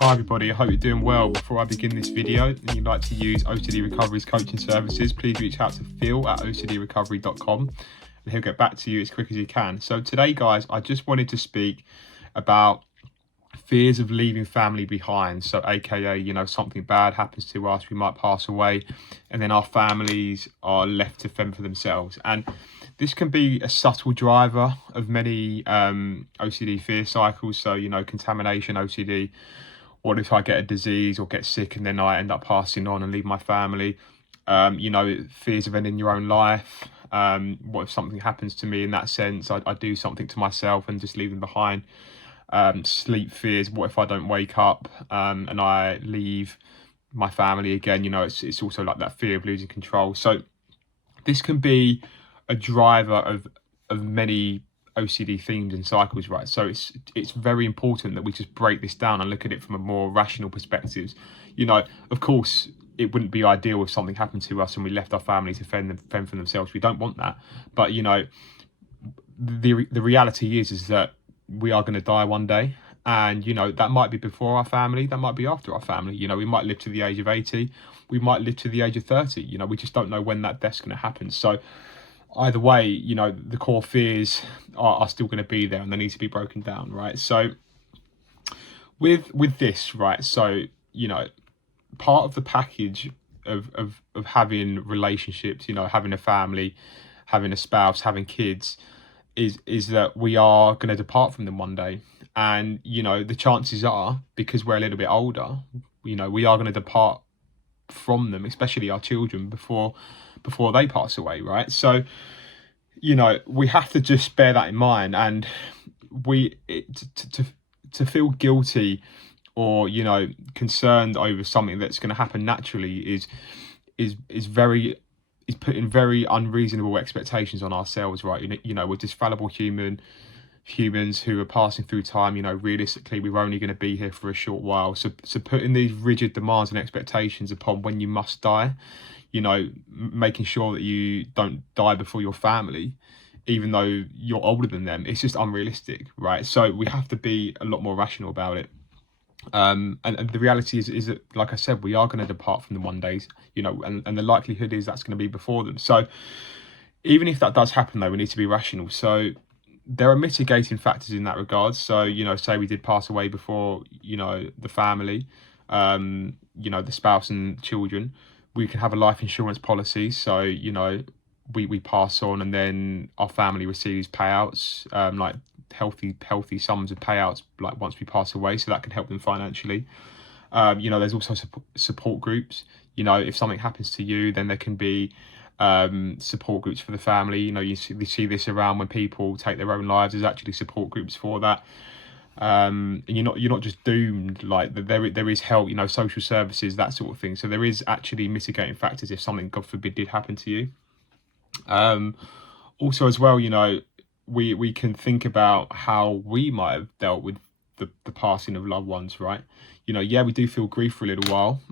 Hi everybody, I hope you're doing well. Before I begin this video and you'd like to use OCD Recovery's coaching services, please reach out to Phil at ocdrecovery.com and he'll get back to you as quick as he can. So today guys, I just wanted to speak about fears of leaving family behind. So aka, something bad happens to us, we might pass away and then our families are left to fend for themselves. And this can be a subtle driver of many OCD fear cycles. So, contamination, OCD. What if I get a disease or get sick and then I end up passing on and leave my family? Fears of ending your own life. What if something happens to me in that sense? I do something to myself and just leave them behind. Sleep fears. What if I don't wake up and I leave my family again? It's also like that fear of losing control. So this can be a driver of many OCD themes and cycles, right? So it's very important that we just break this down and look at it from a more rational perspective. Of course, it wouldn't be ideal if something happened to us and we left our family to fend for themselves. We don't want that. But the reality is that we are going to die one day, and that might be before our family, that might be after our family. We might live to the age of 80, we might live to the age of 30. We just don't know when that death's going to happen. So either way, the core fears are still going to be there and they need to be broken down, right? So with this, right, so part of the package of having relationships, having a family, having a spouse, having kids, is that we are going to depart from them one day. And the chances are, because we're a little bit older, we are going to depart from them, especially our children, before they pass away, right? So we have to just bear that in mind. And to feel guilty or concerned over something that's going to happen naturally is putting very unreasonable expectations on ourselves, right? We're just fallible humans who are passing through time. Realistically, we're only going to be here for a short while. So putting these rigid demands and expectations upon when you must die, making sure that you don't die before your family, even though you're older than them, it's just unrealistic, right? So we have to be a lot more rational about it. And the reality is that, like I said, we are going to depart from them one day, and the likelihood is that's going to be before them. So even if that does happen, though, we need to be rational. So there are mitigating factors in that regard. So, say we did pass away before, the family, the spouse and children, we can have a life insurance policy. So, we pass on and then our family receives payouts, like healthy sums of payouts, like once we pass away. So that can help them financially. There's also support groups. If something happens to you, then there can be support groups for the family. You see this around when people take their own lives. There's actually support groups for that. And you're not just doomed. Like there is help, social services, that sort of thing. So there is actually mitigating factors if something, God forbid, did happen to you. Also as well, we can think about how we might have dealt with the passing of loved ones, right? We do feel grief for a little while,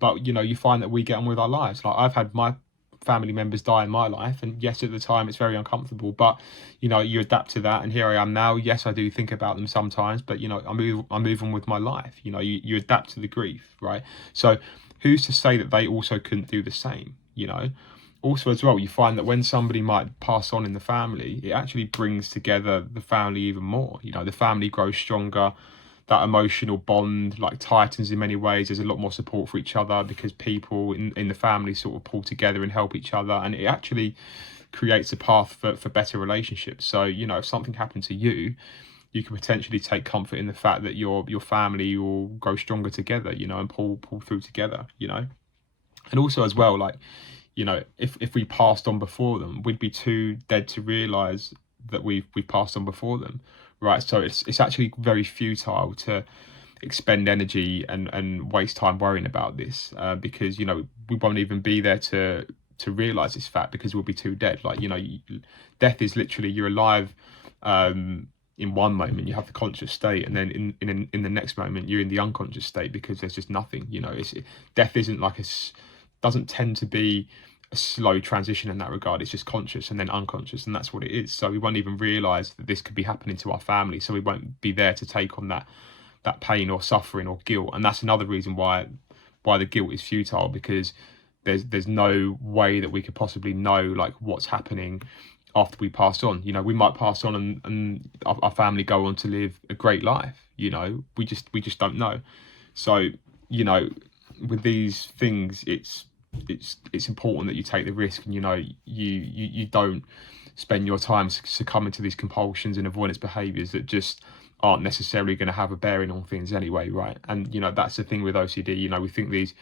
but you find that we get on with our lives. Like I've had my family members die in my life, and yes, at the time it's very uncomfortable, but you adapt to that. And here I am now. Yes, I do think about them sometimes, but I move on with my life. You adapt to the grief, right? So who's to say that they also couldn't do the same? Also as well, you find that when somebody might pass on in the family, it actually brings together the family even more. The family grows stronger, that emotional bond like tightens in many ways. There's a lot more support for each other because people in the family sort of pull together and help each other, and it actually creates a path for better relationships. So if something happened to you, you can potentially take comfort in the fact that your family will grow stronger together, and pull through together, And also as well, like if we passed on before them, we'd be too dead to realize that we've passed on before them, right? So it's actually very futile to expend energy and waste time worrying about this, because we won't even be there to realize this fact because we'll be too dead. Like death is literally, you're alive in one moment, you have the conscious state, and then in the next moment you're in the unconscious state because there's just nothing. Death isn't like doesn't tend to be a slow transition in that regard. It's just conscious and then unconscious, and that's what it is. So we won't even realize that this could be happening to our family, so we won't be there to take on that that pain or suffering or guilt. And that's another reason why the guilt is futile, because there's no way that we could possibly know like what's happening after we pass on. You know, we might pass on and our family go on to live a great life. You know, we just don't know. So, you know, with these things, it's important that you take the risk, and you know, you don't spend your time succumbing to these compulsions and avoidance behaviors that just aren't necessarily going to have a bearing on things anyway, right? And you know, that's the thing with OCD. You know, we think these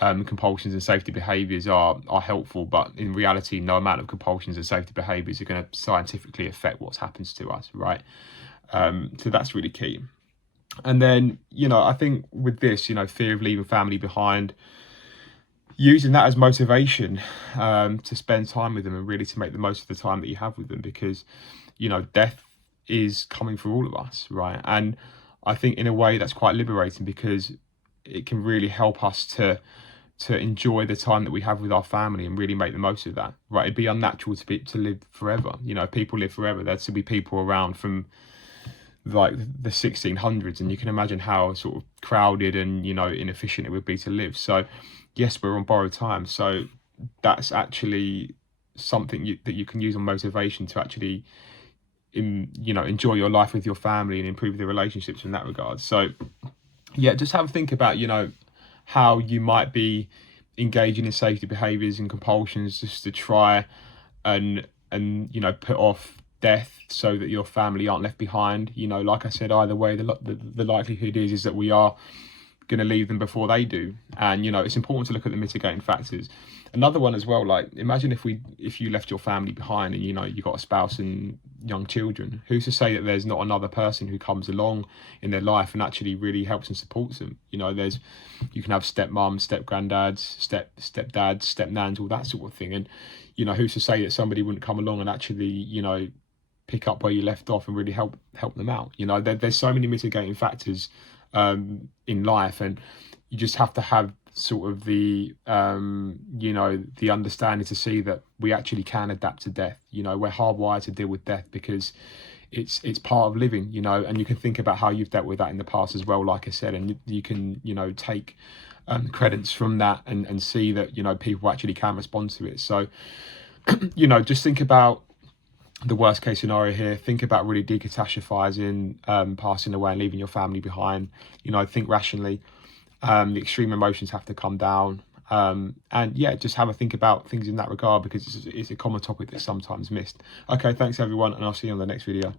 compulsions and safety behaviors are helpful, but in reality, no amount of compulsions and safety behaviors are going to scientifically affect what happens to us, right? So that's really key. And then, you know, I think with this, you know, fear of leaving family behind, using that as motivation to spend time with them and really to make the most of the time that you have with them, because, you know, death is coming for all of us, right? And I think in a way that's quite liberating, because it can really help us to enjoy the time that we have with our family and really make the most of that, right? It'd be unnatural to live forever. You know, if people live forever, there'd still be people around from like the 1600s, and you can imagine how sort of crowded and, you know, inefficient it would be to live. So yes, we're on borrowed time, so that's actually something that you can use on motivation to actually you know, enjoy your life with your family and improve the relationships in that regard. So yeah, just have a think about, you know, how you might be engaging in safety behaviors and compulsions just to try and you know, put off death so that your family aren't left behind. You know, like I said, either way, the likelihood is that we are going to leave them before they do. And you know, it's important to look at the mitigating factors. Another one as well, like imagine if you left your family behind and, you know, you got a spouse and young children. Who's to say that there's not another person who comes along in their life and actually really helps and supports them? You know, you can have stepmoms, step-granddads, stepdads, step-nans, all that sort of thing. And you know, who's to say that somebody wouldn't come along and actually, you know, pick up where you left off and really help them out? You know, there's so many mitigating factors in life, and you just have to have sort of the you know, the understanding to see that we actually can adapt to death. You know, we're hardwired to deal with death because it's part of living, you know. And you can think about how you've dealt with that in the past as well, like I said, and you can, you know, take credits from that and see that, you know, people actually can respond to it. So you know, just think about the worst case scenario here. Think about really decatastrophizing passing away and leaving your family behind. You know, think rationally. The extreme emotions have to come down, and yeah, just have a think about things in that regard, because it's a common topic that's sometimes missed. Okay, thanks everyone, and I'll see you on the next video.